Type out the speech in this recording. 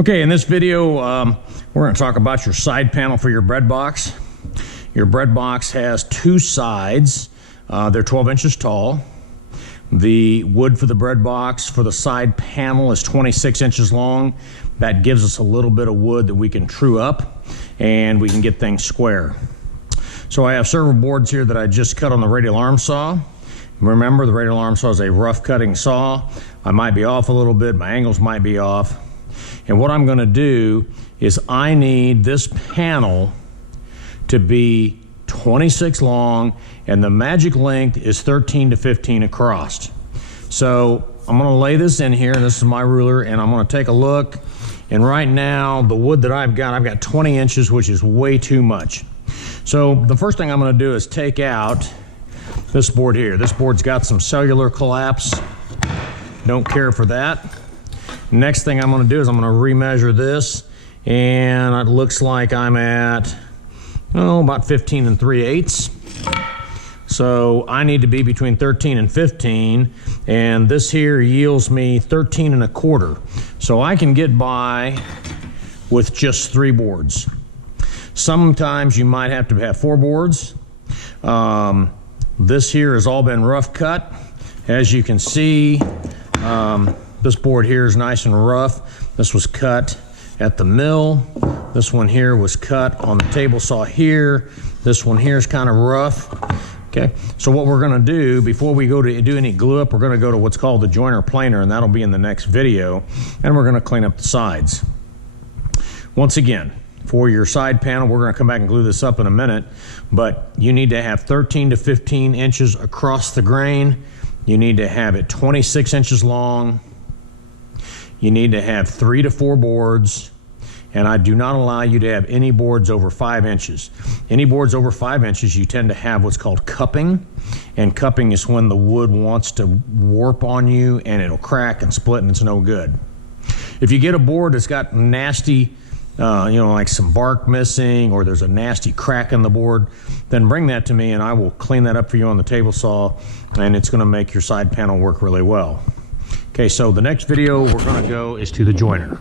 Okay, in this video, we're going to talk about your side panel for your bread box. Your bread box has two sides. They're 12 inches tall. The wood for the bread box for the side panel is 26 inches long. That gives us a little bit of wood that we can true up and we can get things square. So I have several boards here that I just cut on the radial arm saw. Remember, the radial arm saw is a rough cutting saw. I might be off a little bit, my angles might be off. And what I'm going to do is I need this panel to be 26 long and the magic length is 13 to 15 across. So I'm going to lay this in here, and this is my ruler, and I'm going to take a look. And right now the wood that I've got 20 inches, which is way too much. So the first thing I'm going to do is take out this board here. This board's got some cellular collapse. Don't care for that. Next thing I'm going to do is I'm going to remeasure this, and it looks like I'm at about 15 3/8. So I need to be between 13 and 15, and this here yields me 13 1/4. So I can get by with just 3 boards. Sometimes you might have to have 4 boards. This here has all been rough cut. As you can see, this board here is nice and rough. This was cut at the mill. This one here was cut on the table saw here. This one here is kind of rough. Okay, so what we're gonna do before we go to do any glue up, we're gonna go to what's called the joiner planer, and that'll be in the next video, and we're gonna clean up the sides. Once again, for your side panel, we're gonna come back and glue this up in a minute, but you need to have 13 to 15 inches across the grain. You need to have it 26 inches long. You need to have 3 to 4 boards, and I do not allow you to have any boards over 5 inches. Any boards over 5 inches, you tend to have what's called cupping, and cupping is when the wood wants to warp on you and it'll crack and split and it's no good. If you get a board that's got nasty, like some bark missing, or there's a nasty crack in the board, then bring that to me and I will clean that up for you on the table saw, and it's going to make your side panel work really well. Okay, so the next video we're going to go is to the joiner.